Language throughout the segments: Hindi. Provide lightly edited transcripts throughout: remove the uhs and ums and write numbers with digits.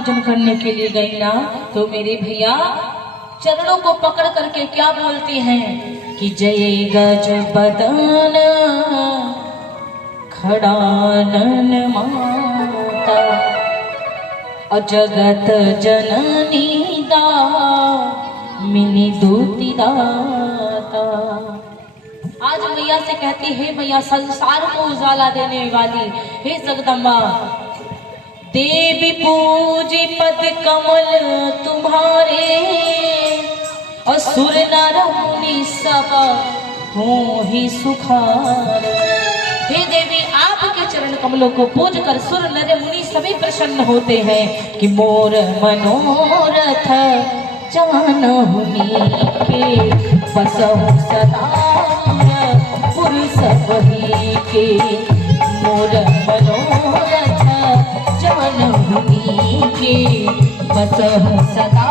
पूजन करने के लिए गई ना, तो मेरे भैया चरणों को पकड़ करके क्या बोलते हैं कि जय गज बदन खड़ानन माता और जगत जननी दा मिनी दूती दाता। आज मैया से कहती है, मैया संसार को उजाला देने वाली, हे जगदम्बा देवी पूजी पद कमल तुम्हारे और सुर नर मुनि सब हो ही सुखार। हे देवी आपके चरण कमलों को पूज कर सुर नर मुनि सभी प्रसन्न होते हैं कि मोर मनोरथ जानहुनी के बसहु सदा पुरुष वही के। मोर मनोरथ जानहुनी के बसहु सदा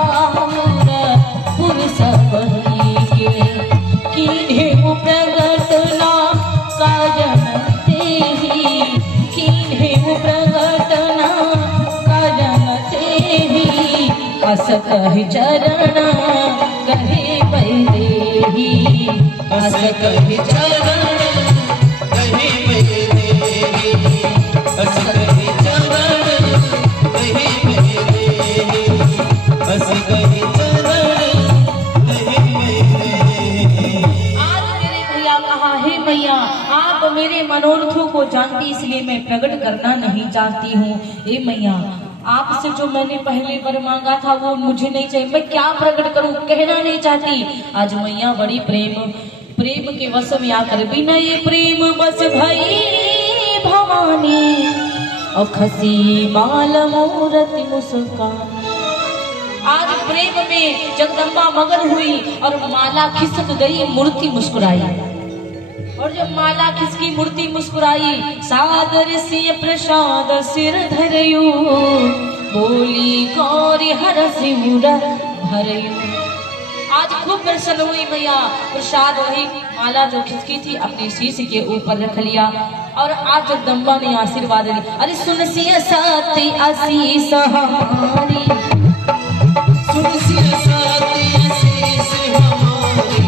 पुरुष वही के। किन्हें प्रगटना काजन तेहि, किन्हें प्रगटना काजन तेहि अस कहि चरण कहे बैदेही। अस कहि चरण कहे बैदेही। अस कहि चरण कहे बैदेही। अस कहि चरण कहे बैदेही। आज मेरे भैया कहा, हे मैया आप मेरे मनोरथों को जानती, इसलिए मैं प्रकट करना नहीं चाहती हूँ। हे मैया आपसे जो मैंने पहले वर मांगा था वो मुझे नहीं चाहिए, मैं क्या प्रकट करूं, कहना नहीं चाहती। आज मैया बड़ी प्रेम के वश में आकर बिना ये प्रेम बस भई भवानी और खसी माल मूरति मुस्कान। आज प्रेम में जगदम्बा मगन हुई और माला खिसक गई, मूर्ति मुस्कुराई। और जब माला खिसकी मूर्ति मुस्कुराई, सादर से प्रसाद सिर धरयू बोली गौरी हर सिमुरा भरयू। आज खूब प्रसन्न हुई मैया, प्रसाद वही माला जो खिसकी थी अपने शीश के ऊपर रख लिया और आज जगदम्बा ने आशीर्वाद दिया। अरे सुन सिया साथी आशीष हमारी, सुन सिया साथी आशीष हमारी,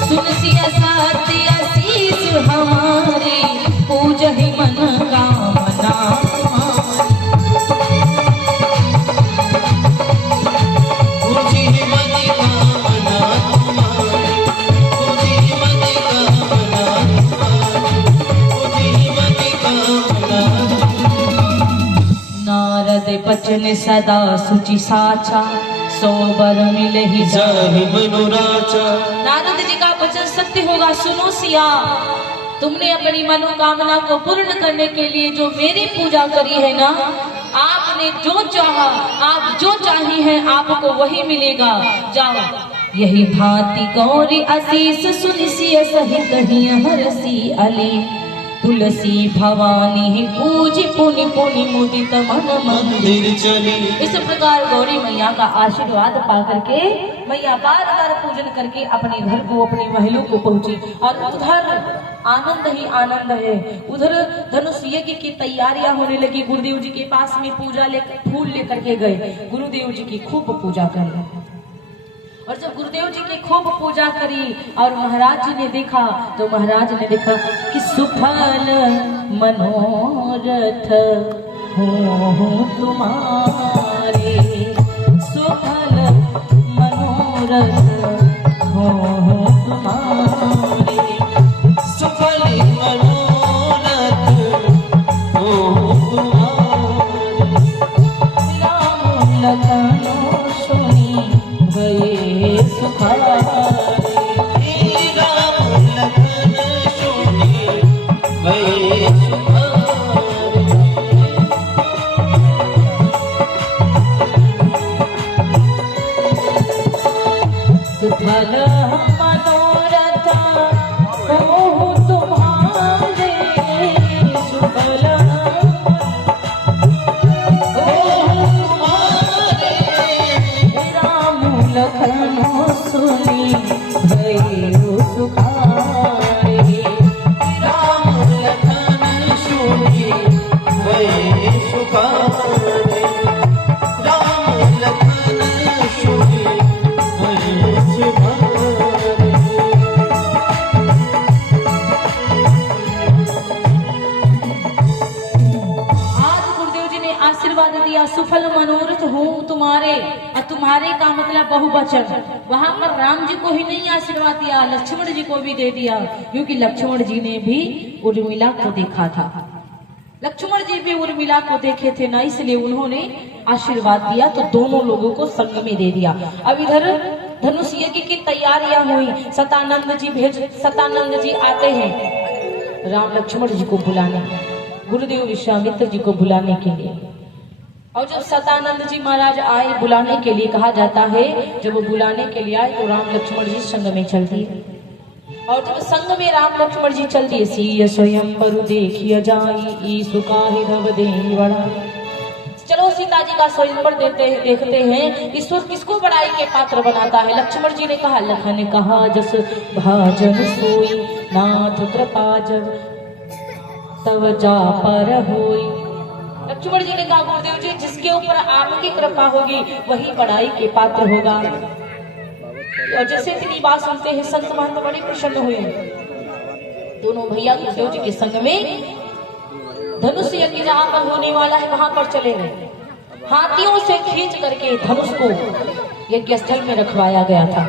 सुन सिया साथी आशीष हमारी पूज ही मन कामना। नारद बचन सदा सुचि साचा सोबर मिले ही जाहि मनोराचा। नारद जी का वचन सत्य होगा। सुनो सिया, तुमने अपनी मनोकामना को पूर्ण करने के लिए जो मेरी पूजा करी है ना, आपने जो चाहा, आप जो चाही है आपको वही मिलेगा। जाओ यही भांति गौरी आशीष सुनिसिय सहित ही हरसी अली तुलसी भवानी पूजी पुनि पुनि मुदित मन मंदिर चली। इस प्रकार गौरी मैया का आशीर्वाद पा करके मैया बार बार पूजन करके अपने घर को, अपनी महलों को पहुंची। और उधर आनंद ही आनंद है। उधर धनुष यज्ञ की तैयारियां होने लगी। गुरुदेव जी के पास में पूजा लेकर फूल लेकर के गए, गुरुदेव जी की खूब पूजा कर। और जब गुरुदेव जी की खूब पूजा करी और महाराज जी ने देखा, तो महाराज ने देखा कि सुफल मनोरथ हो तुम्हारे, सुफल मनोरथ हो तुम्हारे, सुफल मनोरथ हो तुम्हारे। राम लखन सुनी गए सुखारे, राम लखन सुनी गए सुखारे। सुफल मनोरथ हो तुम्हारे, सुफल लखनऊ सुनी गए सुखारे, राम लखन सुनी गए सुखारे, राम सारे का मतलब बहुवचन। वहां पर राम जी को ही नहीं आशीर्वाद दिया, लक्ष्मण जी को भी दे दिया, क्योंकि लक्ष्मण जी ने भी उर्मिला को देखा था। लक्ष्मण जी भी उर्मिला को देखे थे ना, इसलिए उन्होंने आशीर्वाद दिया, तो दोनों लोगों को संग में दे दिया। अब इधर धनुष यज्ञ की तैयारियां हुई। सतानंद जी आते हैं राम लक्ष्मण जी को बुलाने, गुरुदेव विश्वामित्र जी को बुलाने के लिए। और जब सतानंद जी महाराज आए बुलाने के लिए, कहा जाता है जब वो बुलाने के लिए आए तो राम लक्ष्मण जी संग में चल दिए। और जब संग में राम लक्ष्मण जी चल दिए, सिय स्वयं बरु देखिय जाई ईसु काहि धब देहि बड़ाई। चलो सीता जी का स्वयंवर देखते हैं, ईश्वर किसको बड़ाई के पात्र बनाता है। लक्ष्मण जी ने कहा, लखन कहा जस भाजन सोई नाथ कृपा जब तब जा पर होई। लक्ष्मण जी ने कहा, गुरुदेव जी जिसके ऊपर आपकी कृपा होगी वही बड़ाई के पात्र होगा। और जैसे इतनी बात सुनते हैं संत महंत बड़े प्रसन्न हुए। दोनों भैया गुरुदेव जी के संग में धनुष यज्ञ जहाँ पर होने वाला है वहां पर चले गए। हाथियों से खींच करके धनुष को यज्ञ स्थल में रखवाया गया था।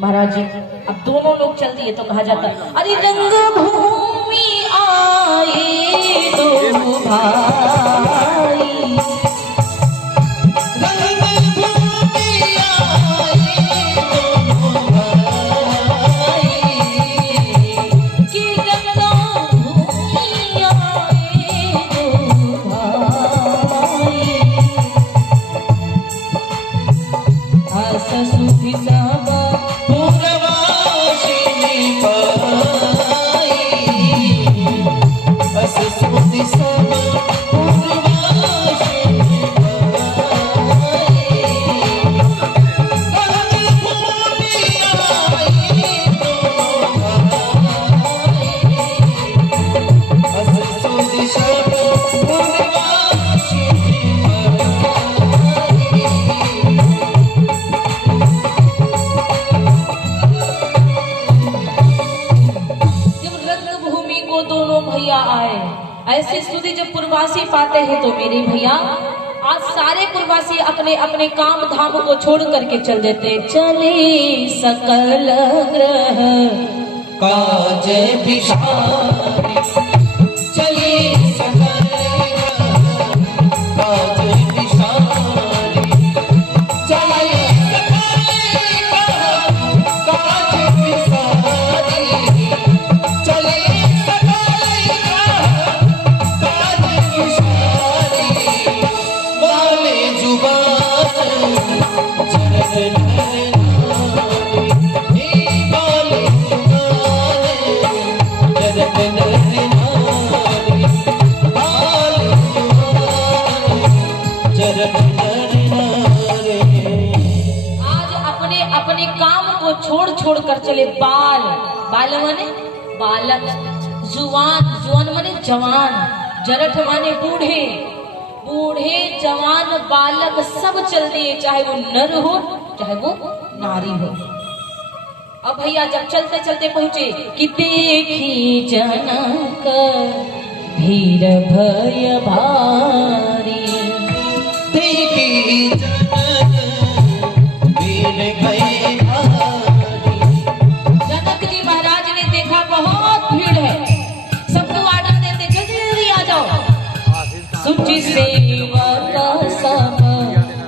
महाराज जी अब दोनों लोग चल दिए तो कहा जाता, अरे रंग भूमि आए दो भाई, ऐसी स्तुति जब पूर्ववासी पाते हैं तो मेरे भैया आज सारे पूर्ववासी अपने अपने काम धाम को छोड़ करके चल देते। चले सकल ग्रह काज बिसारी, चले सकल ग्रह काज बिसारी, चले सकल ग्रह काज बिसारी, चले अपने काम को छोड़ कर चले। बाल माने बालक, जुआन माने जवान, जरठ माने बूढ़े, जवान बालक सब चल दिए, चाहे वो नर हो चाहे वो नारी हो। अब भैया जब चलते चलते पहुंचे कि देखी जनक भीर भय भारी, देखी जनक जी महाराज ने देखा बहुत भीड़ है, सबको आर्डर देते जल्दी जल्दी आ जाओ। सुचि सेवक सब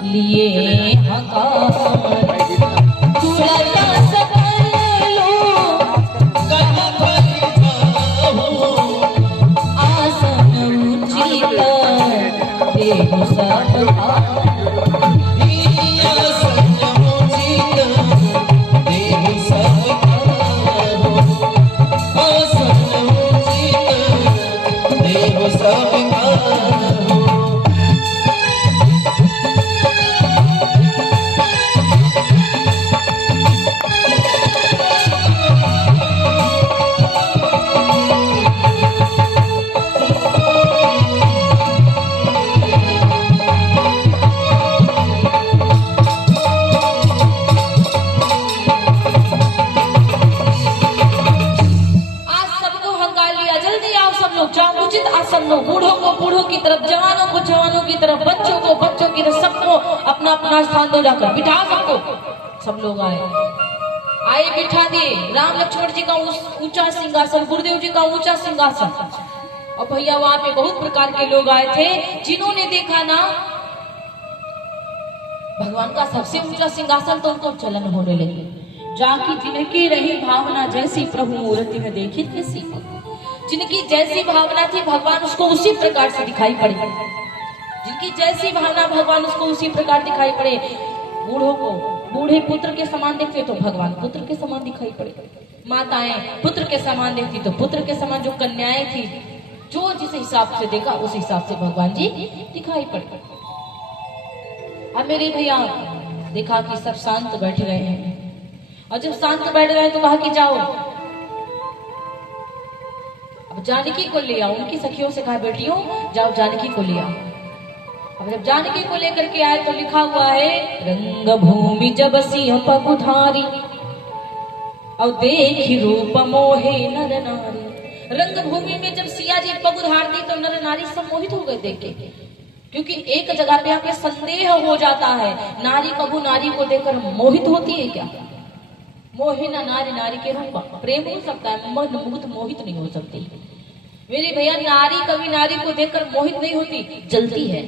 लिए हकार, आसन उचित देहु सब तरफ, जवानों को जवानों की तरफ, बच्चों को बच्चों की तरफ, सबको अपना अपना स्थान दो जाकर बिठा। सबको, सब लोग आए बिठा दिए। राम लक्ष्मण जी का ऊंचा सिंहासन, गुरुदेव जी का ऊंचा सिंहासन। और भैया वहां पे बहुत प्रकार के लोग आए थे जिन्होंने देखा ना भगवान का सबसे ऊंचा सिंहासन, तो उनको जलन होने लगी। जाकी जिनकी रही भावना जैसी प्रभु मूर्ति में देखी कैसी, जिनकी जैसी भावना थी भगवान उसको उसी प्रकार से दिखाई पड़े। जिनकी जैसी भावना भगवान उसको उसी प्रकार दिखाई पड़े। बूढ़ों को बूढ़े पुत्र के समान देखते तो भगवान पुत्र के समान दिखाई पड़े। माताएं पुत्र के समान देखती तो पुत्र के समान। जो कन्याएं थी, जो जिस हिसाब से देखा उस हिसाब से भगवान जी दिखाई पड़े। अब मेरे भैया देखा कि सब शांत बैठ गए हैं, और जब शांत बैठ गए तो कहा कि जाओ अब जानकी को ले आओ। उनकी सखियों से कहा बेटियों जाओ जानकी को ले आओ। अब जब जानकी को लेकर के आए तो लिखा हुआ है रंग भूमि जब सिंह पगुधारी और देखी रूप मोहे नर नारी। रंग भूमि में जब सिया जी पगुधार दी तो नर नारी सब मोहित हो गए देख के, क्योंकि एक जगह पे आके संदेह हो जाता है, नारी कबू नारी को देखकर मोहित होती है क्या? मोहिना नारी, नारी के रूप प्रेम हो सकता है, मन मुग्ध मोहित नहीं हो सकती। मेरे भैया नारी कभी नारी को देखकर मोहित नहीं होती, जलती है।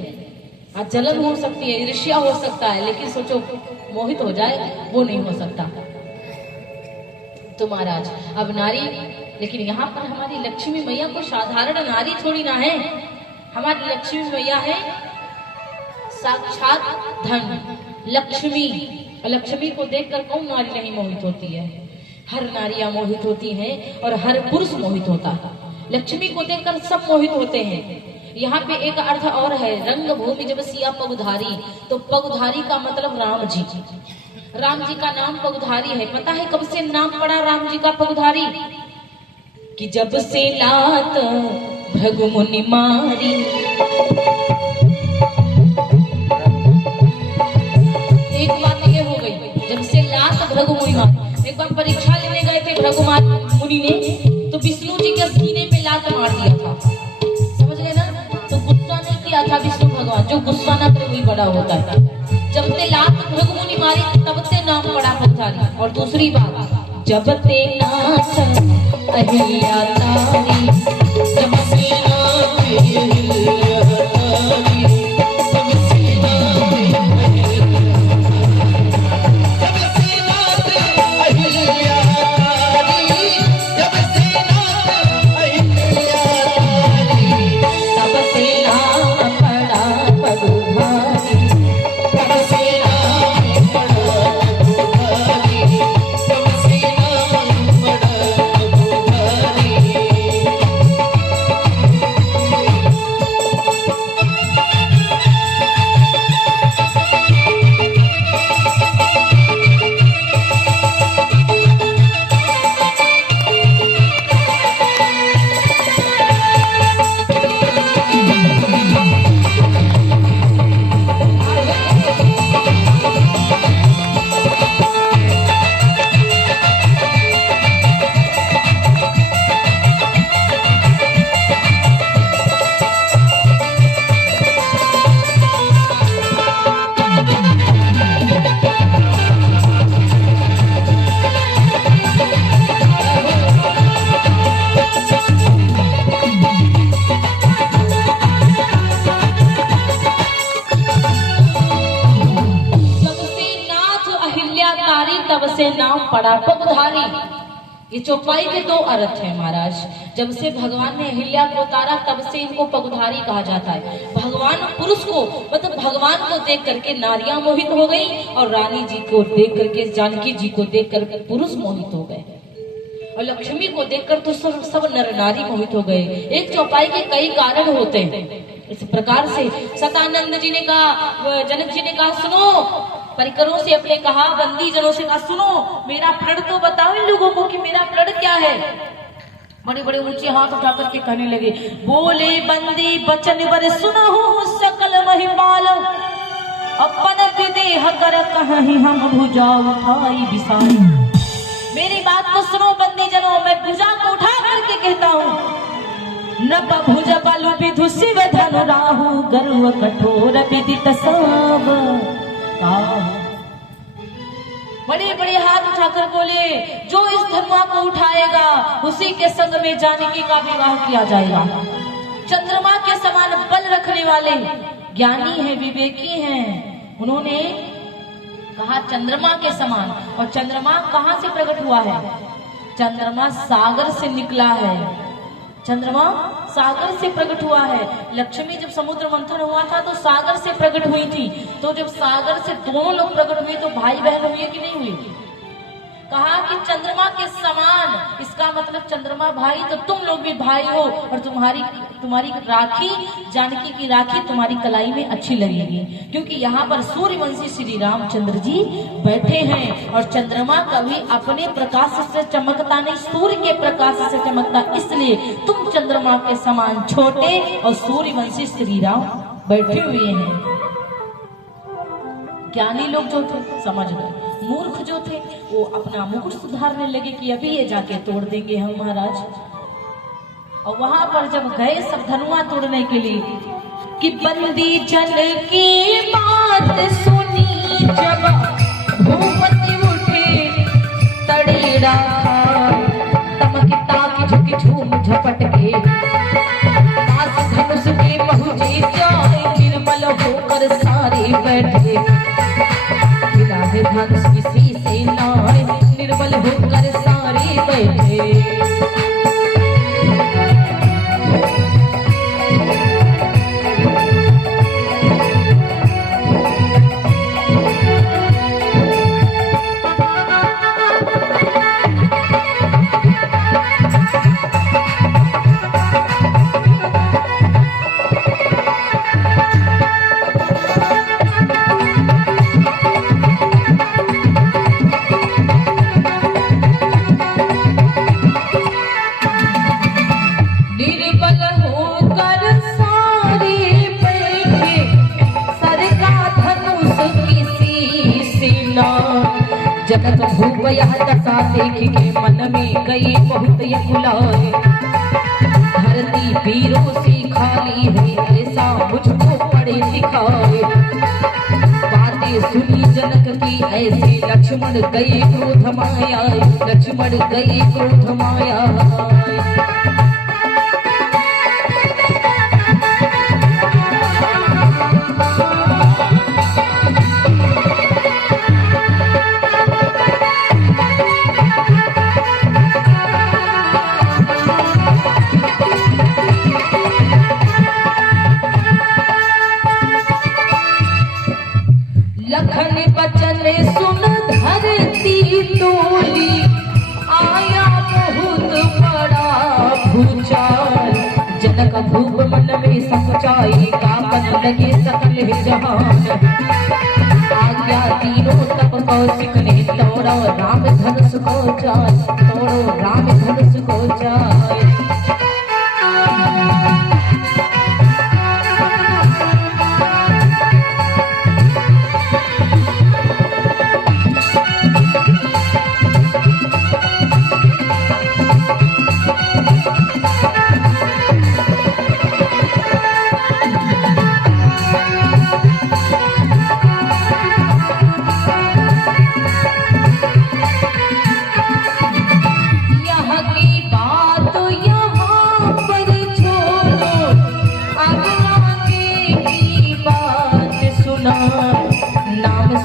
आज जलन हो सकती है, ईर्ष्या हो सकता है, लेकिन सोचो मोहित हो जाए वो नहीं हो सकता। तो महाराज अब नारी, लेकिन यहाँ पर हमारी लक्ष्मी मैया को साधारण नारी थोड़ी ना है। हमारी लक्ष्मी मैया है साक्षात धन लक्ष्मी। लक्ष्मी को देखकर कौन नारी नहीं मोहित होती है? हर नारियां मोहित होती हैं और हर पुरुष मोहित होता है। लक्ष्मी को देखकर सब मोहित होते हैं। यहाँ पे एक अर्थ और है, रंग भूमि जब सिया पगुधारी, तो पगुधारी का मतलब राम जी। राम जी का नाम पगुधारी है। पता है कब से नाम पड़ा राम जी का पगुधारी? कि जब से लात भृगु मुनि मारी। एक बात ये हो गई, जब से लात भृगु मुनि मारी। एक बार परीक्षा लेने गए थे भृगु मुनि ने, तो विष्णु जी के सीने पे लात मार दिया था, समझ गए ना? तो गुस्सा नहीं किया था विष्णु भगवान, जो गुस्सा ना करे वही बड़ा होता है। जब से लात भृगु मुनि मारी तब से नाम पड़ा पगुधारी। और दूसरी बात, जब ते नाथ अहिल्या तारी, जब से नाथ अहिल्या तारी, जब से नाथ अहिल्या तारी, जब से नाथ अहिल्या तारी, तब से नाम पड़ा पगुधारी, तब से नाम पड़ा पगुधारी, तब से नाम पड़ा पगुधारी। तब से नाम पड़ा पगुधारी। ये चौपाई के दो अर्थ है महाराज। जब से भगवान ने अहिल्या को उतारा तब से इनको पगुधारी कहा जाता है। भगवान पुरुष को, मतलब भगवान को देख करके नारियां मोहित हो गई, और रानी जी को देख करके, जानकी जी को देख करके पुरुष मोहित हो गए, और लक्ष्मी को देखकर तो सब नर नारी मोहित हो गए। एक चौपाई के कई कारण होते हैं। इस प्रकार से सतानंद जी ने कहा, जनक जी ने कहा सुनो, परिकरों से अपने कहा, बंदी जनों से कहा सुनो, मेरा प्रण तो बताओ इन लोगों को कि मेरा प्रण क्या है। बड़े बड़े ऊंचे हाथ उठा करके कहने लगे, बोले बंदी बचन बर सुनहु सकल महिपाल, अपन विदेह कर कहीं हम भुजा उठाई विशाल। मेरी बात को सुनो बंदी जनों, मैं भुजा को उठा करके कहता हूँ, नभ भुज बलु विधु शिव धनु राहु गर्व कठोर विदित सब। बड़े बड़े हाथ उठाकर बोले, जो इस धनुआ को उठाएगा उसी के संग में जानकी का विवाह किया जाएगा। चंद्रमा के समान बल रखने वाले ज्ञानी हैं, विवेकी हैं, उन्होंने कहा चंद्रमा के समान। और चंद्रमा कहां से प्रकट हुआ है? चंद्रमा सागर से निकला है। चंद्रमा सागर से प्रकट हुआ है। लक्ष्मी जब समुद्र मंथन हुआ था तो सागर से प्रकट हुई थी। तो जब सागर से दोनों लोग प्रकट हुए तो भाई बहन हुए कि नहीं हुए? कहा कि चंद्रमा के समान, इसका मतलब चंद्रमा भाई, तो तुम लोग भी भाई हो और तुम्हारी राखी, जानकी की राखी तुम्हारी कलाई में अच्छी लगेगी। क्योंकि यहाँ पर सूर्यवंशी श्री रामचंद्र जी बैठे हैं और चंद्रमा कभी अपने प्रकाश से चमकता नहीं, सूर्य के प्रकाश से चमकता, इसलिए तुम चंद्रमा के समान छोटे और सूर्यवंशी श्री राम बैठे हुए हैं। ज्ञानी लोग जो थे समझ गए, मूर्ख जो थे वो अपना मुकुट सुधारने लगे कि अभी ये जाके तोड़ देंगे हम महाराज। और वहां पर जब गए सब धनुआ तोड़ने के लिए कि बंदी जन की बात सुनी जब भूपति उठे तड़ेड़ा तमकिता की झुकी झूम झपट के दास धनुष के पहुंचे जाए निर्मल होकर सारे बैठे धनुष किसी से नाय निर्बल होकर सारे बैठे। जगत भूप यह दशा देख के मन में गई बहुत ये कुलाए। धरती वीरों से खाली है ऐसा मुझको पड़े दिखाए। बातें सुनी जनक की ऐसे लक्ष्मण गए क्रोध माया, लक्ष्मण गए क्रोध माया। लखन बचन सुन धरती तोली आया बहुत बड़ा भूचाल। जनक भूप मन में समुचाई कापन लगे सकल जहान। आज्ञा तीनों तब कौशिक ने तोड़ा राम धनुष को जाय, तोड़ो राम धनुष को जाय।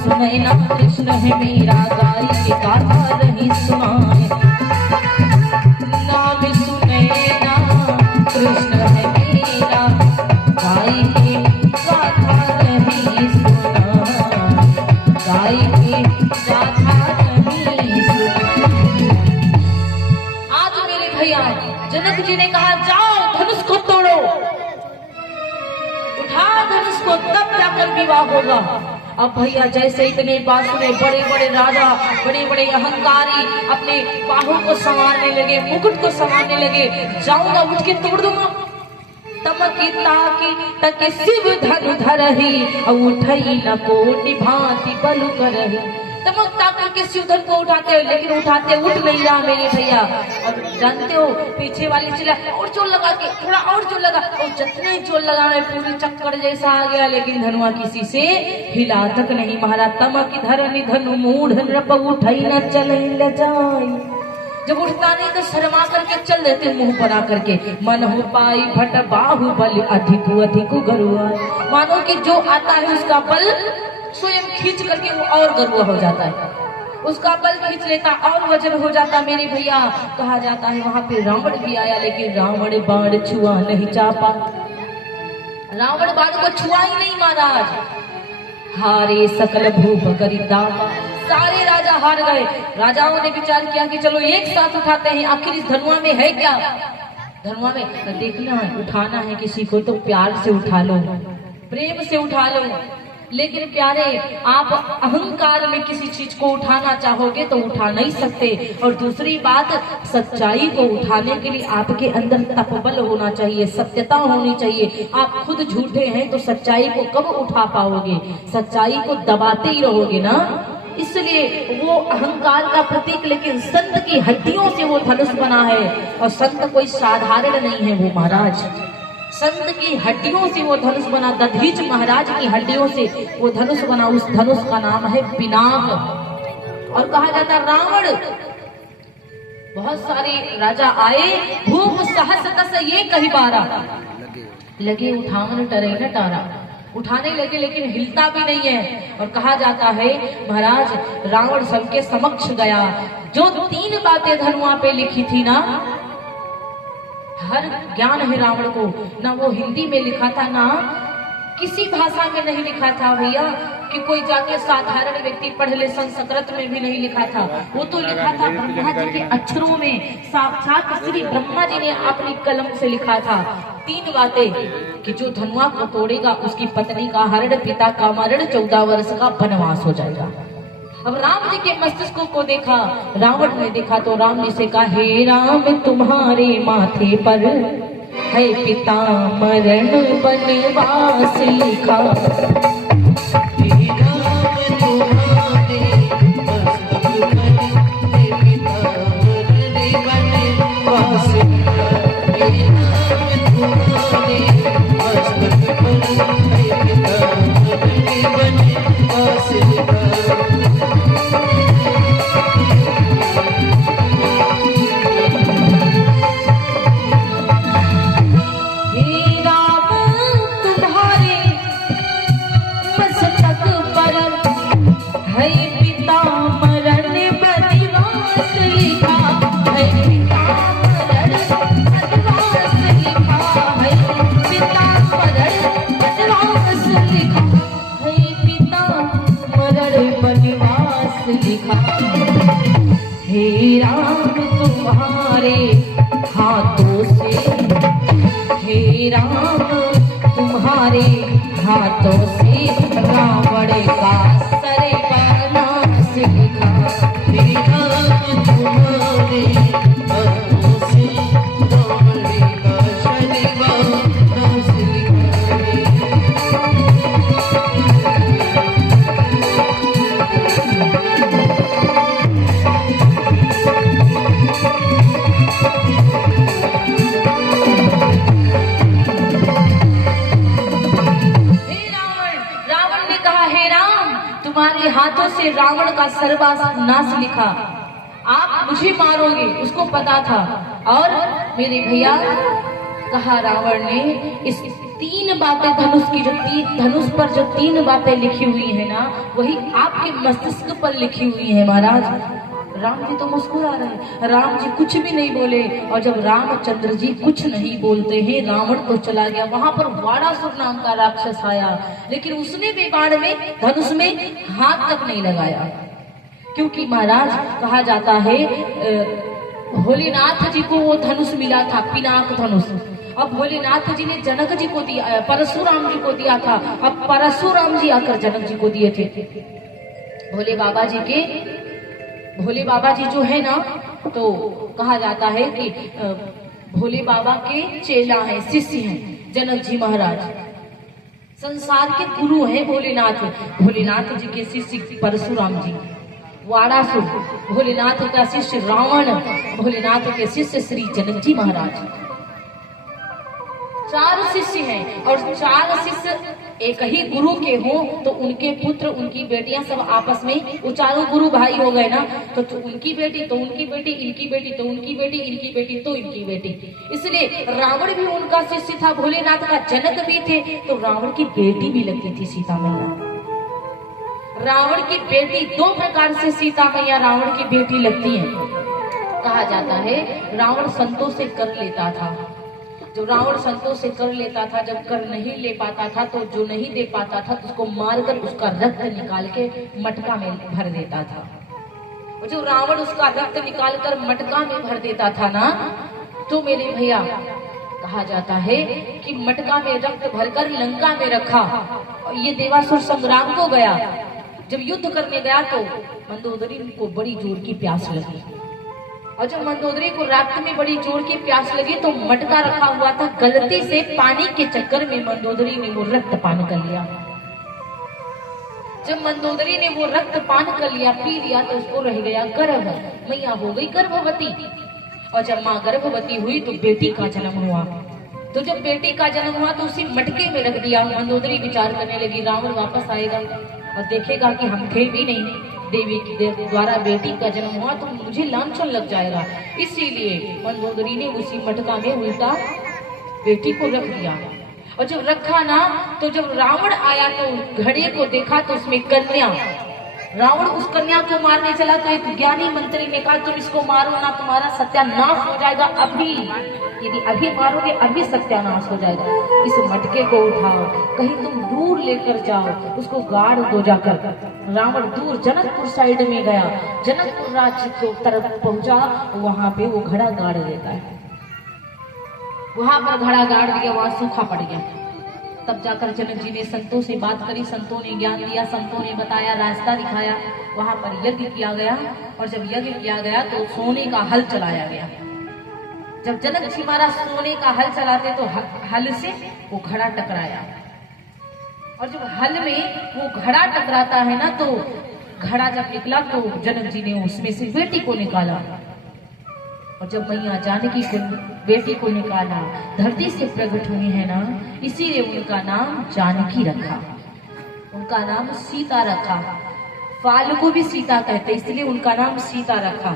सुनैना कृष्ण है मेरा गाय की गाथा रही सुनाए। नाम सुनैना कृष्ण है मेरा गाय की गाथा रही सुनाए, गाय की गाथा रही सुनाए। आज मेरे भैया जनक जी ने कहा जाओ धनुष को तोड़ो, उठा धनुष को, तब जाकर विवाह होगा। अब भैया जैसे इतने बासुरे बड़े बड़े राजा, बड़े बड़े अहंकारी अपने बाहों को संवारने लगे, मुकुट को संवारने लगे। जाऊंगा उठ के तोड़ दूंगा। तमकी ताकी तके शिव धनु धरही उठई न कोटि भांति बलु करही। तमकता करके शिवधन को उठाते हो, लेकिन उठाते उठ नहीं रहा मेरे भैया। अब जानते हो पीछे वाली चिल्ला और जोर लगा के, थोड़ा और जोर लगा, और जितने जोर लगा रहे पूरी चक्कर जैसा आ गया, लेकिन धनुआ किसी से हिला तक नहीं। महाराज तमक धरनी धनु मूढ़ नृप उठई न चले ल जाए। जब उठता नहीं तो शर्मा करके चल देते मुंह पर आकर के। मन हो पाई भट बाहुबल अधिक अधिक गरुआ। मानो कि जो आता है उसका बल स्वयं खींच करके वो और गरुआ हो जाता है, उसका बल खींच लेता और वजन हो जाता मेरे भैया। कहा जाता है वहां पे रावण भी आया, लेकिन रावण बाण छुआ नहीं चापा। रावण बाण को छुआ ही नहीं महाराज। हारे सकल भूप करी दावा। सारे राजा हार गए। राजाओं ने विचार किया कि चलो एक साथ उठाते हैं, आखिर इस धनुआ में है क्या। धनुआ में तो देखना है, उठाना है किसी को तो प्यार से उठा लो, प्रेम से उठा लो। लेकिन प्यारे आप अहंकार में किसी चीज को उठाना चाहोगे तो उठा नहीं सकते। और दूसरी बात, सच्चाई को उठाने के लिए आपके अंदर तपबल होना चाहिए, सत्यता होनी चाहिए। आप खुद झूठे हैं तो सच्चाई को कब उठा पाओगे, सच्चाई को दबाते ही रहोगे ना। इसलिए वो अहंकार का प्रतीक, लेकिन संत की हड्डियों से वो धनुष बना है। और संत कोई साधारण नहीं है वो महाराज, संत की हड्डियों से वो धनुष बना। दधीच महाराज की हड्डियों से वो धनुष बना। उस धनुष का नाम है पिनाक। और कहा जाता रावण, बहुत सारे राजा आए, भूप सहस तस ये कही बारा। लगे उठावन टरे न टारा, उठाने लगे लेकिन हिलता भी नहीं है। और कहा जाता है महाराज रावण सबके समक्ष गया। जो 3 बातें धनुआ पे लिखी थी ना, हर ज्ञान है रावण को, ना वो हिंदी में लिखा था ना किसी भाषा में नहीं लिखा था भैया, कि कोई जाके साधारण व्यक्ति पढ़ ले। संस्कृत में भी नहीं लिखा था, वो तो लिखा था ब्रह्मा जी के अक्षरों में। साक्षात श्री ब्रह्मा जी ने अपनी कलम से लिखा था 3 बातें, कि जो धनुआ को तोड़ेगा उसकी पत्नी का हरण, पिता का मरण, 14 वर्ष का वनवास हो जाएगा। अब राम जी के मस्तिष्क को देखा, रावण ने देखा तो राम जी से कहा, हे राम तुम्हारे माथे पर है पिता मरण वनवास लिखा। हे राम तुम्हारे मस्तक पर है पिता मरण वनवास लिखा। हे राम तुम्हारे मस्तक पर है पिता मरण वनवास लिखा। हे राम तुम्हारे हाथों से, हे राम तुम्हारे हाथों से रावण का सर पर नाश लिखा। हे राम तुम्हारे हाथों से रावण का सर पर नाश लिखा। तुम्हारे हाथों से रावण का सर्वनाश लिखा, आप मुझे मारोगे, उसको पता था। और मेरे भैया कहा रावण ने, इस 3 बातें धनुष की, जो धनुष पर जो 3 बातें लिखी हुई है ना, वही आपके मस्तिष्क पर लिखी हुई है महाराज। राम जी तो मुस्कुरा रहे, राम जी कुछ भी नहीं बोले। और जब रामचंद्र जी कुछ नहीं बोलते हैं, रावण तो चला गया। वहां पर वाड़ासुर नाम का राक्षस आया, लेकिन उसने भी बाण में, धनुष में हाथ तक नहीं लगाया, क्योंकि महाराज कहा जाता है भोलेनाथ जी को वो धनुष मिला था, पिनाक धनुष। अब भोलेनाथ जी ने जनक जी को दिया, परशुराम जी को दिया था। अब परशुराम जी आकर जनक जी को दिए थे। भोले बाबा जी जो है ना, तो कहा जाता है कि भोले बाबा के चेला हैं, शिष्य हैं जनक जी महाराज। संसार के गुरु हैं भोलेनाथ जी के शिष्य परशुराम जी। वाणासुर, भोलेनाथ का शिष्य रावण, भोलेनाथ के शिष्य श्री जनक जी महाराज। 4 शिष्य हैं और 4 शिष्य एक ही गुरु के हों तो उनके पुत्र, उनकी बेटियां सब आपस में, वो चारों गुरु भाई हो गए ना, तो उनकी बेटी तो उनकी बेटी, इनकी बेटी तो उनकी बेटी, इनकी बेटी तो इनकी बेटी। इसलिए रावण भी उनका शिष्य था, भोलेनाथ का जनक भी थे, तो रावण की बेटी भी लगती थी सीता मैया। रावण की बेटी 2 प्रकार से सीता मैया रावण की बेटी लगती है। कहा जाता है रावण संतों से कर लेता था, जो रावण संतों से कर लेता था, जब कर नहीं ले पाता था तो जो नहीं दे पाता था तो उसको मारकर उसका रक्त निकाल के मटका में भर देता था। और जो रावण उसका रक्त निकालकर मटका में भर देता था ना, तो मेरे भैया कहा जाता है कि मटका में रक्त भरकर लंका में रखा। और ये देवासुर संग्राम को गया, जब युद्ध करने गया तो मंदोदरी को बड़ी जोर की प्यास लगी, और जब मंदोदरी को रात में बड़ी जोर की प्यास लगी तो मटका रखा हुआ था, गलती से पानी के चक्कर में मंदोदरी ने वो रक्त पान कर लिया। जब मंदोदरी ने वो रक्त पान कर लिया, पी लिया, तो उसको रह गया गर्भ, मैया हो गई गर्भवती। और जब माँ गर्भवती हुई तो बेटी का जन्म हुआ। तो जब बेटी का जन्म हुआ तो उसी मटके में रख दिया। मंदोदरी विचार करने लगी रावण वापस आएगा और देखेगा कि हम थे भी नहीं, देवी के द्वारा बेटी का जन्म हुआ तो मुझे लांछन लग जाएगा। इसीलिए मंदोदरी ने उसी मटका में उल्टा बेटी को रख दिया। और जब रखा ना, तो जब रावण आया तो घड़े को देखा तो उसमें कन्या, रावण उस कन्या को मारने चला तो एक ज्ञानी मंत्री ने कहा तुम इसको मारो ना, तुम्हारा सत्यानाश हो जाएगा अभी, यदि अभी मारोगे अभी सत्यानाश हो जाएगा। इस मटके को उठाओ, कहीं तुम दूर लेकर जाओ, उसको गाड़ दो जाकर। रावण दूर जनकपुर साइड में गया, जनकपुर राज्य की तरफ पहुंचा, वहां पे वो घड़ा गाड़ देता है। वहां पर घड़ा गाड़ दिया, वहां सूखा पड़ गया। तब जाकर जनक जी ने संतों से बात करी, संतों ने ज्ञान दिया, संतों ने बताया, रास्ता दिखाया। वहां पर यज्ञ किया गया, और जब यज्ञ किया गया तो सोने का हल चलाया गया। जब जनक जी महाराज सोने का हल चलाते तो हल से वो घड़ा टकराया, और जब हल में वो घड़ा टकराता है ना, तो घड़ा जब निकला तो जनक जी ने उसमें से बेटी को निकाला। और जब मैया जानकी को बेटी को निकाला, धरती से प्रकट हुई है ना, इसीलिए उनका नाम जानकी रखा, उनका नाम सीता रखा। फाल को भी सीता कहते, इसलिए उनका नाम सीता रखा।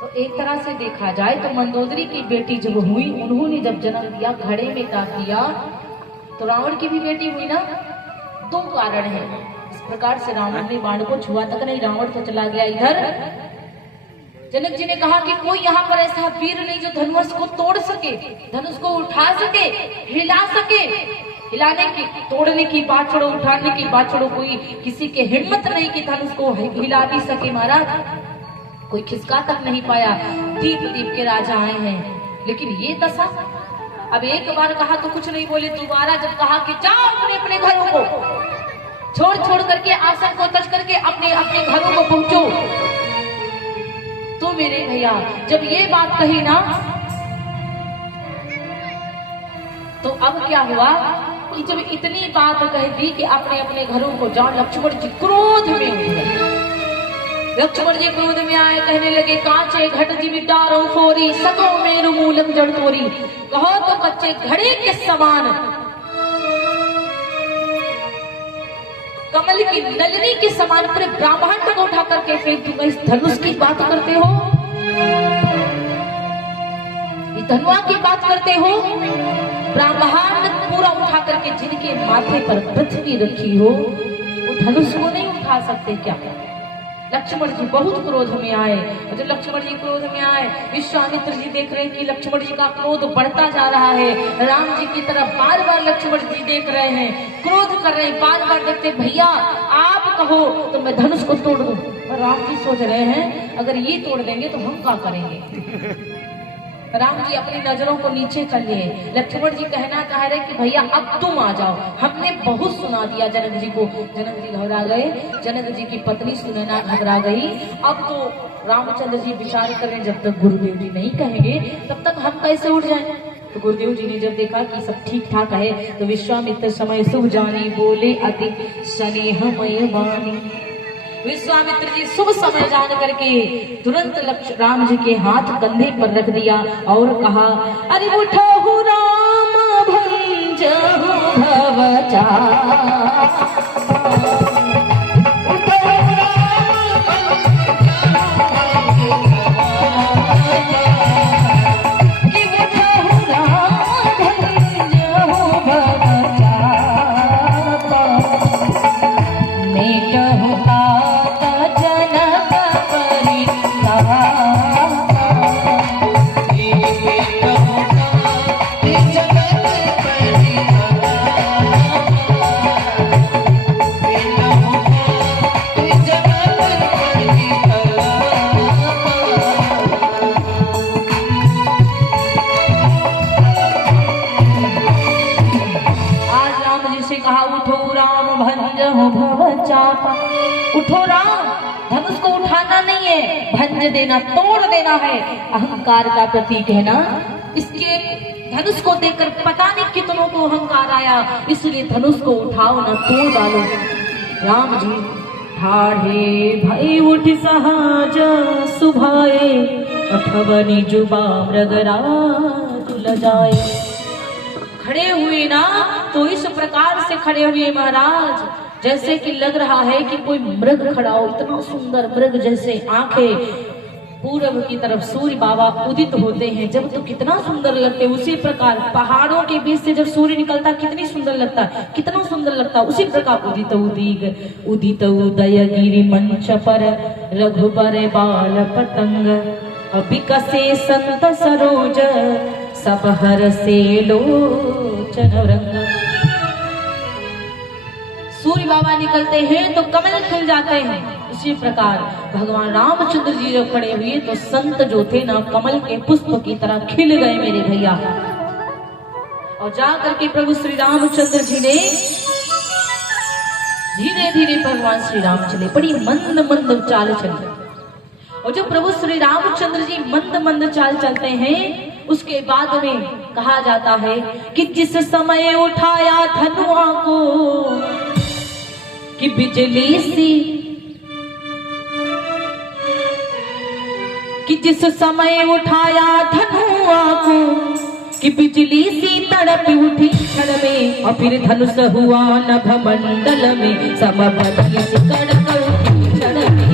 तो एक तरह से देखा जाए तो मंदोदरी की बेटी जब हुई, उन्होंने जब जन्म दिया, घड़े में ताक दिया, तो रावण की भी बेटी हुई ना। 2 कारण है। इस प्रकार से रावण ने बाण को छुआ तक नहीं, रावण तो चला गया इधर। जनक जी ने कहा कि कोई यहाँ पर ऐसा वीर नहीं जो धनुष को तोड़ सके, धनुष को उठा सके, हिला सके। हिलाने की, तोड़ने की बात छोड़ो, उठाने की बात छोड़ो, कोई किसी के हिम्मत नहीं कि धनुष को हिला भी सके। महाराज कोई खिसका तक नहीं पाया। दीप दीप के राजा आए हैं, लेकिन ये दशा। अब एक बार कहा तो कुछ नहीं बोले, दोबारा जब कहा कि जाओ अपने अपने घरों को छोड़ छोड़ करके, आसन को तज करके अपने अपने घरों को पहुंचो। तो मेरे भैया जब ये बात कही ना, तो अब क्या हुआ कि जब इतनी बात कह दी कि अपने अपने घरों को जाओ, लक्ष्मण जी क्रोध में उठे। लक्ष्मण जी क्रोध में आए, कहने लगे कांचे घट जी बिटारो फोरी, सको मेरु मूलक जड़ तोरी। कहो तो कच्चे घड़े के समान, कमल की नलिनी के समान पूरे ब्रह्मांड को उठा करके फेंक दूंगा। इस धनुष की बात करते हो, इस धनुआ की बात करते हो। ब्रह्मांड पूरा उठा करके जिनके माथे पर पृथ्वी रखी हो, वो धनुष को नहीं उठा सकते क्या? लक्ष्मण जी बहुत क्रोध में आए। जब लक्ष्मण जी क्रोध में आए, विश्वामित्र जी देख रहे हैं कि लक्ष्मण जी का क्रोध बढ़ता जा रहा है। राम जी की तरफ बार बार लक्ष्मण जी देख रहे हैं, क्रोध कर रहे हैं, बार बार देखते, भैया आप कहो तो मैं धनुष को तोड़ दूं। और राम जी सोच रहे हैं अगर ये तोड़ देंगे तो हम क्या करेंगे। राम जी अपनी नजरों को नीचे कर लिए। लक्ष्मण जी कहना चाह रहे कि भैया अब तुम आ जाओ, हमने बहुत सुना दिया जनक जी को। जनक जी घबरा गए, जनक जी की पत्नी सुनैना घबरा गई। अब तो रामचंद्र जी विचार करें, जब तक गुरुदेव जी नहीं कहेंगे तब तक हम कैसे उठ जाएं। तो गुरुदेव जी ने जब देखा कि सब ठीक ठाक है, तो विश्वामित्र समय शुभ जानी, बोले अति स्नेहमय वाणी। विश्वामित्र जी शुभ समय जान करके तुरंत राम जी के हाथ कंधे पर रख दिया और कहा, अरे उठो राम भंजहु भवचापा, उठो राम, धनुष को उठाना नहीं है, भंज देना, तोड़ देना है। अहंकार का प्रतीक है ना, इसके धनुष को देखकर पता नहीं कितनों को अहंकार आया, इसलिए धनुष को उठाओ ना, तोड़ डालो। राम जी ठाढ़े भई उठ सहज सुभाए, अठवनी जुबा मृगराज लजाए। खड़े हुए ना तो इस प्रकार से खड़े हुए महाराज, जैसे कि लग रहा है कि कोई मृग खड़ा हो, इतना सुंदर मृग, जैसे आंखें पूर्व की तरफ सूर्य बाबा उदित होते हैं जब, तो कितना सुंदर लगते हैं। उसी प्रकार पहाड़ों के बीच से जब सूर्य निकलता कितनी सुंदर लगता, कितना सुंदर लगता। उसी प्रकार उदित उदीग उदित उदय गिरि मंच पर, रघुबर बाल पतंग, विकसे संत सरोज, सब हर से लोचन रंग। सूर्य बाबा निकलते हैं तो कमल खिल जाते हैं, उसी प्रकार भगवान रामचंद्र जी जब खड़े हुए तो संत जो थे ना कमल के पुष्प की तरह खिल गए मेरे भैया। और जाकर के प्रभु श्री रामचंद्र जी ने धीरे धीरे भगवान श्री राम चले, बड़ी मंद मंद चाल चली। और जब प्रभु श्री रामचंद्र जी मंद मंद चाल चलते हैं, उसके बाद में कहा जाता है कि जिस समय उठाया धनुआ को कि बिजली सी, कि जिस समय उठाया धनुआ को कि बिजली सी तड़प उठी क्षण में, और फिर धनुष हुआ नभ मंडल में, सब बदल से कड़क उठी क्षण में।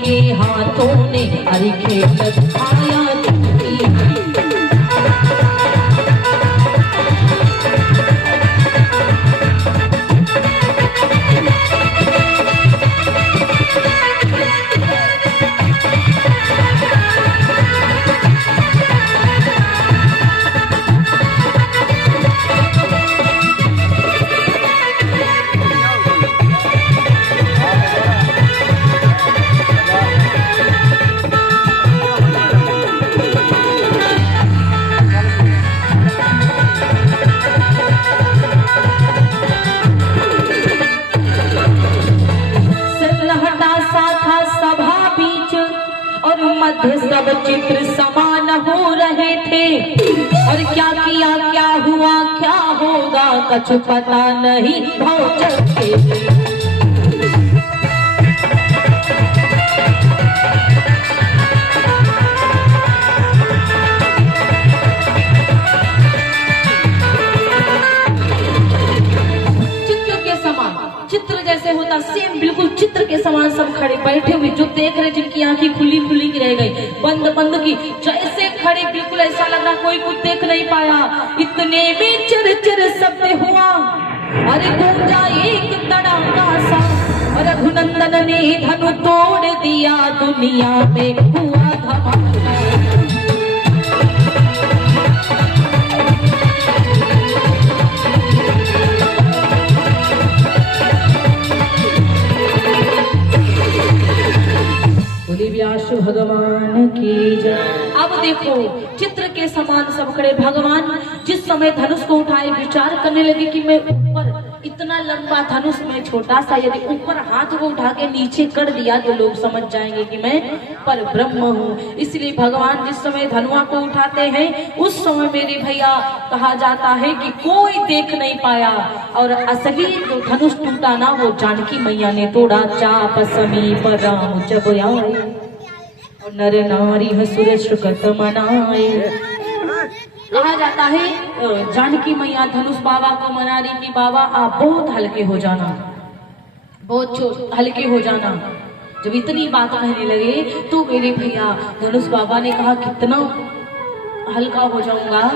के हाथों ने हरि खेल आया सब चित्र समान हो रहे थे, और क्या किया क्या हुआ क्या होगा कुछ पता नहीं भौचक के। चित्र जैसे होता सेम बिल्कुल चित्र के समान सब खड़े बैठे हुए, जो देख रहे जिनकी आंखें खुली खुली की रह गई, बंद बंद की, जैसे खड़े बिल्कुल ऐसा लग रहा कोई कुछ देख नहीं पाया। इतने में चिर चिर शब्द हुआ, अरे गूंजा एक तड़ाका सा, और रघुनंदन ने धनु तोड़ दिया, दुनिया में हुआ धमाका। भगवान की जय। अब देखो चित्र के समान सब खड़े। भगवान जिस समय धनुष को उठाए विचार करने लगे कि मैं ऊपर इतना लंबा धनुष में छोटा सा यदि ऊपर हाथ को उठा के नीचे कर दिया तो लोग समझ जाएंगे कि मैं पर ब्रह्म हूँ। इसलिए भगवान जिस समय धनुआ को उठाते हैं उस समय मेरे भैया कहा जाता है कि कोई देख नहीं पाया, और असली जो धनुष टूटा ना वो जानकी मैया ने तोड़ा। चाप समीप राम जब आए और नर नारी हसुर सुकत मनाए। कहा जाता है जानकी मैया धनुष बाबा को मना रही कि बाबा आप बहुत हल्के हो जाना, बहुत हल्के हो जाना। जब इतनी बात कहने लगे तो मेरे भैया धनुष बाबा ने कहा कितना हल्का हो जाऊंगा,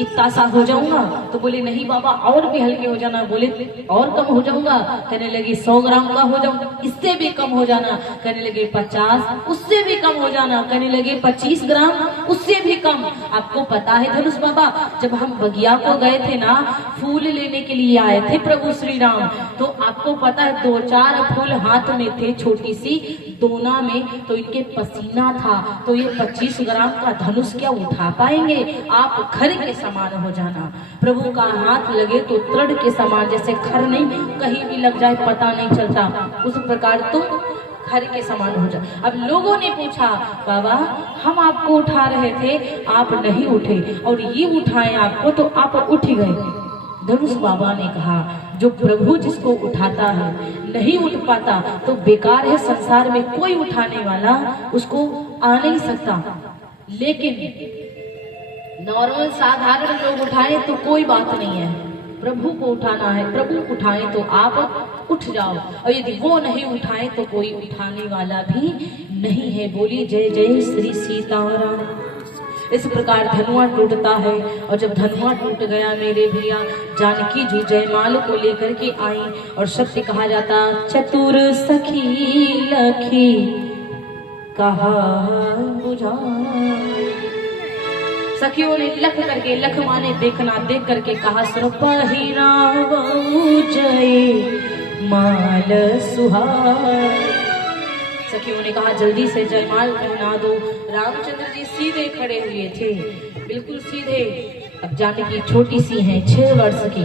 इतना सा हो जाऊंगा? तो बोले नहीं बाबा और भी हल्के हो जाना। बोले और कम हो जाऊंगा? कहने लगे 100 ग्राम का हो जाऊंगा। इससे भी कम हो जाना? कहने लगे 50। उससे भी कम हो जाना? कहने लगे 25 ग्राम। उससे भी कम। आपको पता है धनुष बाबा जब हम बगिया को गए थे ना, फूल लेने के लिए आए थे प्रभु श्री राम, तो आपको पता है 2-4 फूल हाथ में थे छोटी सी दोना में, तो इनके पसीना था, तो ये 25 ग्राम का धनुष क्या उठा पाएंगे? आप खर के समान हो जाना। प्रभु का हाथ लगे तो तृण के समान, जैसे खर नहीं कहीं भी लग जाए पता नहीं चलता, उस प्रकार तुम खर के समान हो जा। अब लोगों ने पूछा बाबा हम आपको उठा रहे थे आप नहीं उठे और ये उठाए आपको तो आप उठ गए। धनुष बाबा ने कहा जो प्रभु जिसको उठाता है नहीं उठ पाता तो बेकार है, संसार में कोई उठाने वाला उसको आ नहीं सकता। लेकिन नॉर्मल साधारण लोग उठाए तो कोई बात नहीं है, प्रभु को उठाना है, प्रभु उठाए तो आप उठ जाओ, और यदि वो नहीं उठाए तो कोई उठाने वाला भी नहीं है। बोली जय जय श्री सीताराम। इस प्रकार धनुआ टूटता है, और जब धनुआ टूट गया मेरे भैया जानकी जी जयमाल को लेकर के आई, और सत्य कहा जाता चतुर सखी लखी कहा बुझा। सखियों ने लख करके, लख माने देखना, देख करके कहा सुनो पहिरावो जय माल सुहाए। सखियों ने कहा जल्दी से जयमाल पहना दो। रामचंद्र जी सीधे खड़े हुए थे, बिल्कुल सीधे। अब जानकी छोटी सी हैं 6 वर्ष की,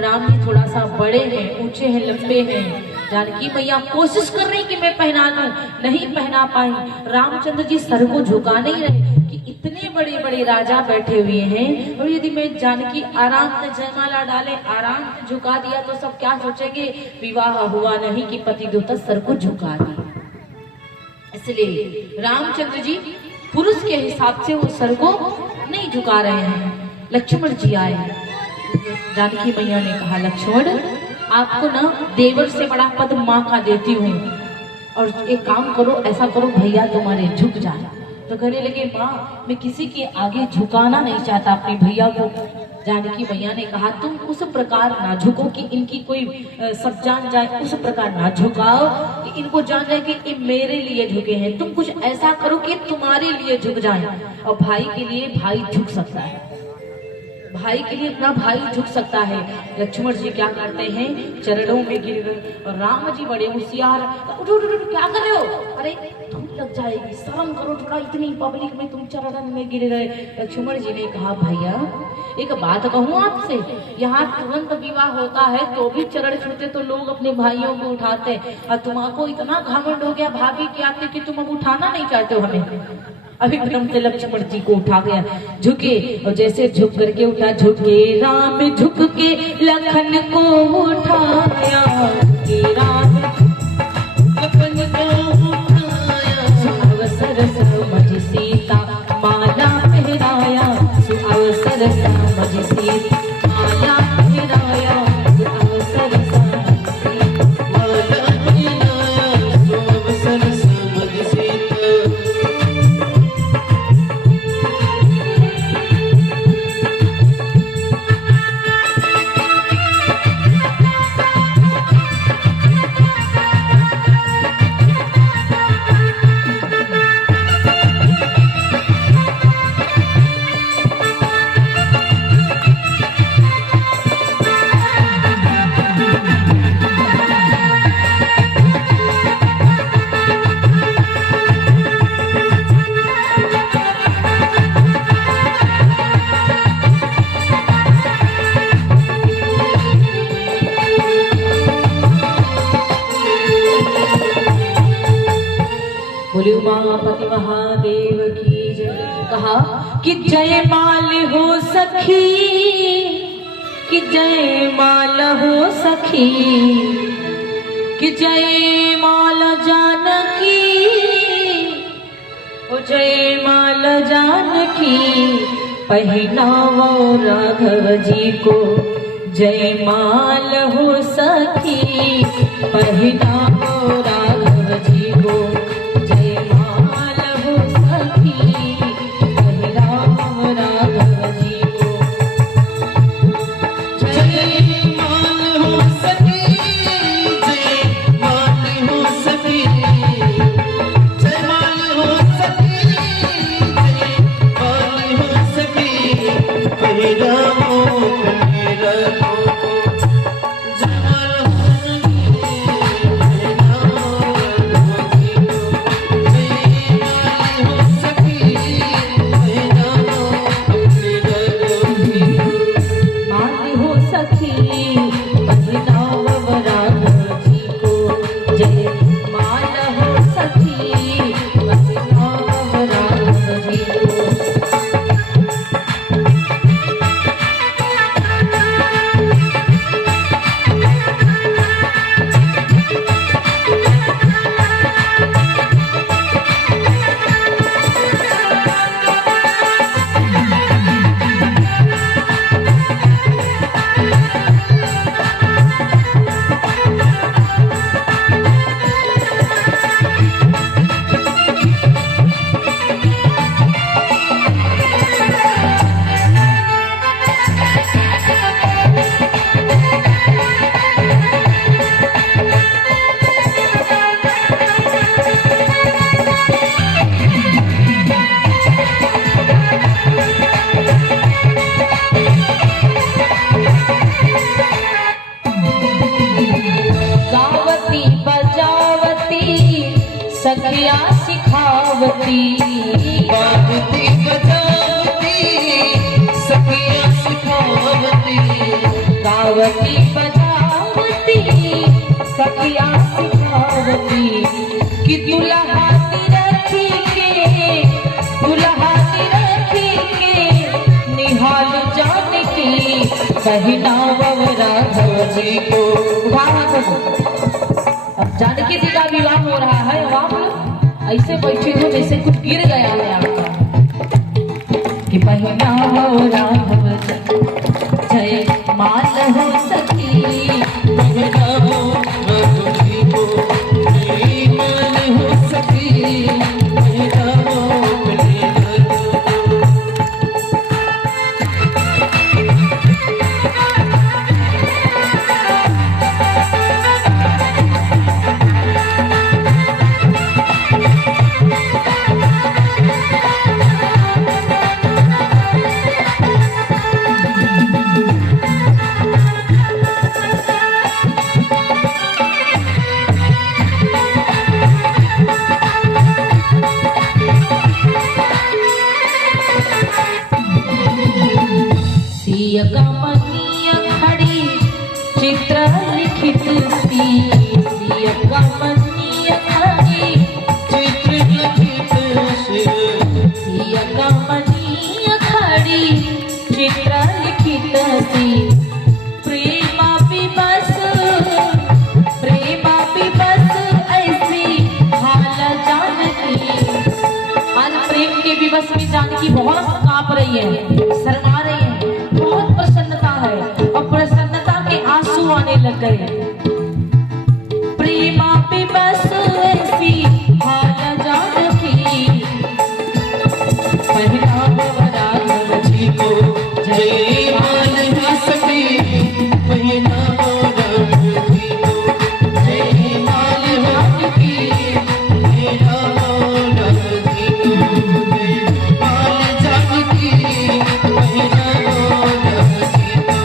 राम जी थोड़ा सा बड़े हैं, ऊंचे हैं, लंबे हैं। जानकी मैया कोशिश कर रही कि मैं पहना दूं, नहीं पहना पाई। रामचंद्र जी सर को झुका नहीं रहे कि इतने बड़े बड़े राजा बैठे हुए हैं, और यदि मैं जानकी आराम से जयमाला डाले, आराम से झुका दिया तो सब क्या सोचेंगे विवाह हुआ नहीं कि पति देवता सर को झुका दिया। इसलिए रामचंद्र जी पुरुष के हिसाब से वो सर को नहीं झुका रहे हैं। लक्ष्मण जी आए, जानकी मैया ने कहा लक्ष्मण आपको ना देवर से बड़ा पद माँ का देती हूँ, और एक काम करो, ऐसा करो भैया तुम्हारे झुक जाए। तो कहने लगे माँ मैं किसी के आगे झुकाना नहीं चाहता अपने भैया को। जानकी मैया ने कहा तुम उस प्रकार ना झुको कि इनकी कोई सब जान जाए, उस प्रकार ना झुकाओ कि इनको जान जाए कि ये मेरे लिए झुके हैं। तुम कुछ ऐसा करो कि तुम्हारे लिए झुक जाए, और भाई के लिए भाई झुक सकता है, भाई के लिए अपना भाई झुक सकता है। लक्ष्मण जी क्या करते हैं चरणों में गिर गए, और राम जी बड़े होशियार, उठो उठो उठो क्या कर रहे हो? अरे धूप लग जाएगी, शर्म करो थोड़ा, इतनी पब्लिक में तुम चरण में गिर गए। लक्ष्मण जी ने कहा भैया एक बात कहूँ आपसे, यहाँ तुरंत विवाह होता है तो भी चरण छूते तो लोग अपने भाइयों को उठाते, और तुम्हारा इतना घमंड हो गया भाभी के आते कि तुम अब उठाना नहीं चाहते हो हमें। अभी एकदम से लक्ष्मण जी को उठा गया, झुके, और जैसे झुक करके उठा, झुके राम झुक के लखन को उठाया, राम लखन को उठाया, अवसर समझ सीता माला पहराया, अवसर समझ सीता माला पहराया, अवसर समझ सीता माला पहराया, अवसर समझ सीता। बोले उमापति महादेव की जय। कहा कि जय माल हो सखी, कि जय माल हो सखी, कि जय माल जानकी, ओ जय माल जानकी, पहनावो राघव जी को जय माल हो सखी, पहनावो राघव जी को जय माल हो सखी, पहनावो राघव जी को जय माल हो सखी, जय माल हो सखी, जय माल हो सखी, जय माल हो सखी, पहनावो सखिया सिखावती, गावती बजावती, सखिया सिखावती, गावती बजावती, सखिया सिखावती, कि दुल्हा रखी के, दुल्हा रखी के, निहाल जान की, पहनावो राघव जी को। अब जानकी जी का विवाह हो रहा है, अब आप ऐसे बैठे हो जैसे कुछ गिर गया है आपका, कि पहनावो राघव जय माल हो सखी, पहनावो राघव जी को जय माल हो सखी, पहनावो कमनीय खड़ी चित्र लिखित सी, कमनीय खड़ी चित्र लिखित सी, कमनीय खड़ी चित्र लिखित सी, प्रेमा विवश ऐसी हाल जानकी। आज प्रेम के विवश में जानकी बहुत कांप रही है, शर्मा रही है, बहुत प्रसन्नता है और प्रसन्नता के आंसू आने लग गए। प्रेमा पे बस ऐसी हाल जानकी, पहनावो राघव जी को जय माल हो सखी, पहनावो राघव जी को जय माल हो सखी, पहनावो राघव जी को जय माल जानकी, पहनावो राघव जी को।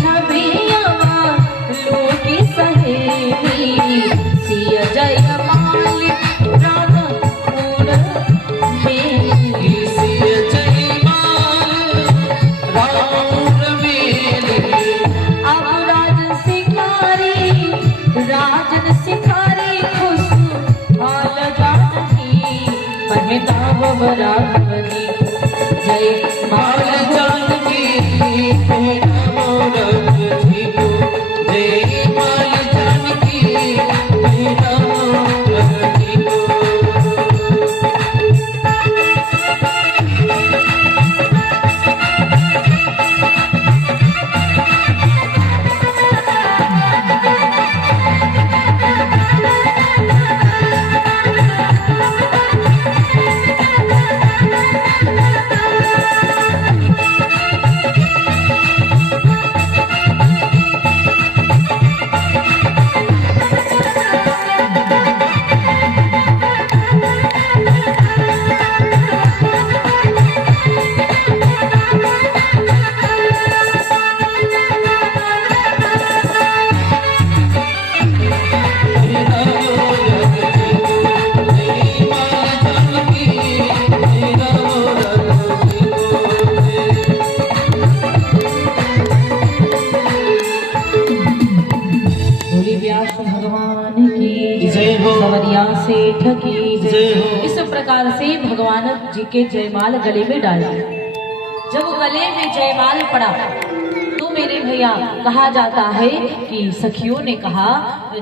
छबियावा लोकी सहेली सिया जयमाल राग उड़ मेली सिया जयमाल राउर मेली अब राजन शिकारी खुश हाल जानकी पहनाव बराबरी जय माल जानकी पहनावो रघुपति को जय माल जानकी पहनावो रघुपति को सवरिया सेठ की जय हो। इस प्रकार से भगवान जी के जयमाल गले में डाले। जब गले में जयमाल पड़ा तो मेरे भैया कहा जाता है कि सखियों ने कहा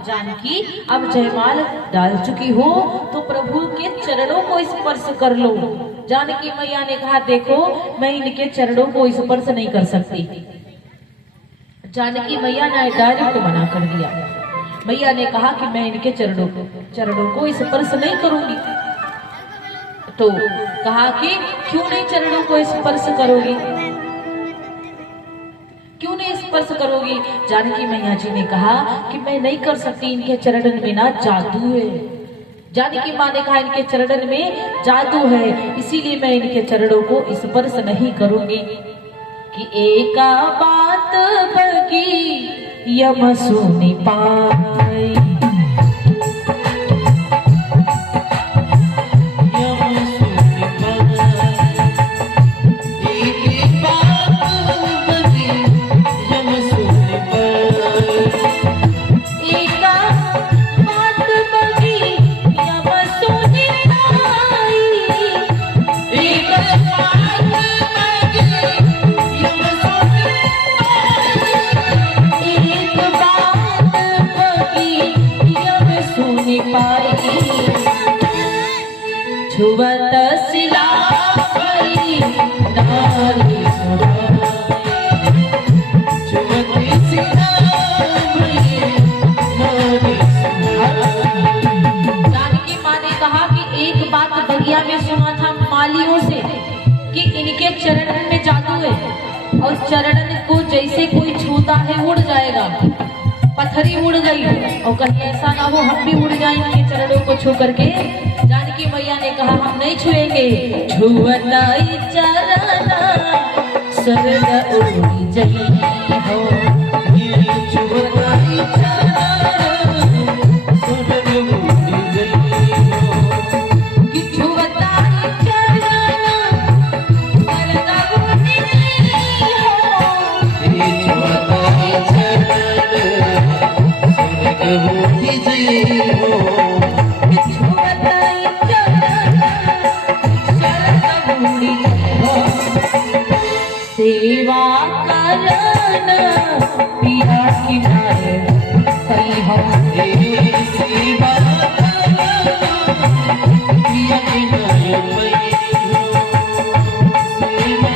जानकी अब जयमाल डाल चुकी हो तो प्रभु के चरणों को स्पर्श कर लो। जानकी मैया ने कहा देखो मैं इनके चरणों को स्पर्श नहीं कर सकती। जानकी मैया ने डायरेक्ट मना कर दिया। मैया ने कहा कि मैं इनके चरणों को स्पर्श नहीं करूंगी। तो कहा कि क्यों नहीं चरणों को स्पर्श करोगी, क्यों नहीं स्पर्श करोगी? जानकी मैया जी ने कहा कि मैं नहीं कर सकती, इनके चरण में ना जादू है। जानकी माँ ने कहा इनके चरण में जादू है, इसीलिए मैं इनके चरणों को स्पर्श नहीं करूंगी। कि एका बात बगी यम सुनि पाई, छुवत सिला भई नारी छुवत सिला भई नारी। जानकी माँ ने कहा कि एक बात बगिया में सुना था मालियों से कि इनके चरण में जादू है और चरण को जैसे कोई छूता है उड़ जाएगा। पत्थरी उड़ गई और कहीं ऐसा ना हो हम भी उड़ जाएं इनके चरणों को छू करके। जानकी मैया ने कहा हम नहीं छुएंगे। छुअताई चरना सरद उड़ी जई हो, छुवताई चरना सरद उड़ी जई हो। कि छुअताई चरना सरद उड़ी जई हो। छुवताई चरना सरद उड़ी जई हो। सेवा करन पिया की नाय सही हो, सेवा पिया की नाय सही हो।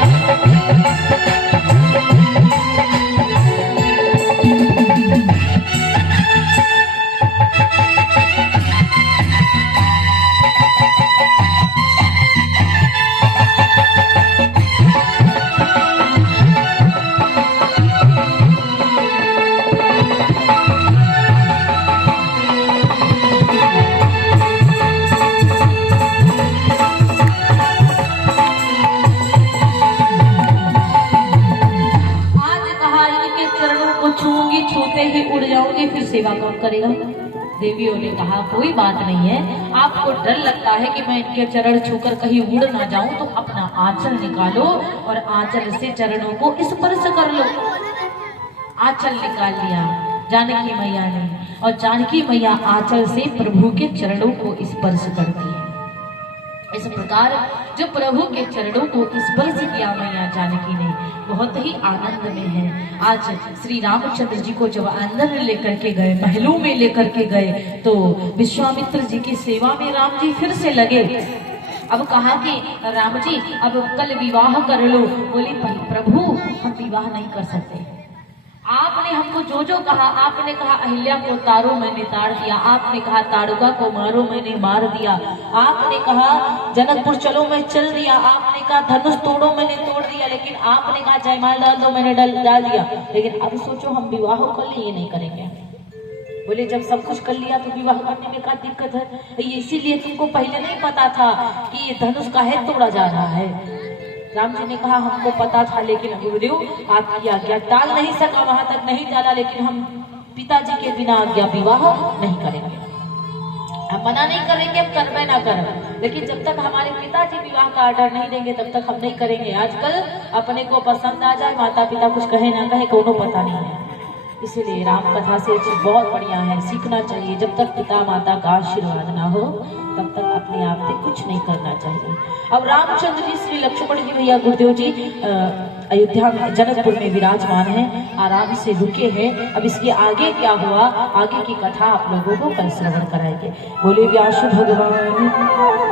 आपको छूंगी, छूते ही उड़ जाऊंगी, फिर सेवा कौन करेगा? देवियों ने कहा कोई बात नहीं है, आपको डर लगता है कि मैं इनके चरण छूकर कहीं उड़ ना जाऊं, तो अपना आंचल निकालो और आंचल से चरणों को स्पर्श कर लो। आंचल निकाल लिया जानकी मैया ने, और जानकी मैया आंचल से प्रभु के चरणों को स्पर्श करती है। इस प्रकार जो प्रभु के चरणों को स्पर्श किया मैया जानकी ने, बहुत ही आनंद में है। आज श्री रामचंद्र जी को जब अंदर लेकर के गए, महलों में लेकर के गए, तो विश्वामित्र जी की सेवा में राम जी फिर से लगे। अब कहा कि राम जी अब कल विवाह कर लो। बोले प्रभु हम विवाह नहीं कर सकते, आपने हमको जो जो कहा, आपने कहा अहिल्या को तारो मैंने ताड़ दिया, आपने कहा ताड़ुका को मारो मैंने मार दिया, आपने कहा जनकपुर चलो मैं चल दिया, आपने कहा धनुष तोड़ो मैंने तोड़ दिया, लेकिन आपने कहा जयमाल डाल दो मैंने डाल दिया, लेकिन अब सोचो हम विवाह कर ले, ये नहीं करेंगे। बोले जब सब कुछ कर लिया तो विवाह करने में क्या दिक्कत है? ये इसीलिए तुमको पहले नहीं पता था कि ये धनुष काहे तोड़ा जा रहा है? राम जी ने कहा हमको पता था, लेकिन गुरुदेव आपकी आज्ञा टाल नहीं सका, वहां तक नहीं टाला, लेकिन हम पिताजी के बिना आज्ञा विवाह नहीं करेंगे। हम मना नहीं करेंगे, हम करवे ना करें, लेकिन जब तक हमारे पिताजी विवाह का ऑर्डर नहीं देंगे तब तक हम नहीं करेंगे। आजकल अपने को पसंद आ जाए, माता पिता कुछ कहे ना कहे, कोनो पता नहीं है। इसीलिए राम कथा से चीज बहुत बढ़िया है, सीखना चाहिए। जब तक पिता माता का आशीर्वाद ना हो तब तक अपने आप से कुछ नहीं करना चाहिए। अब रामचंद्र जी श्री लक्ष्मण जी भैया गुरुदेव जी अयोध्या में जनकपुर में विराजमान है, आराम से रुके हैं। अब इसके आगे क्या हुआ, आगे की कथा आप लोगों को कल श्रवण कराएंगे। बोले व्यास भगवान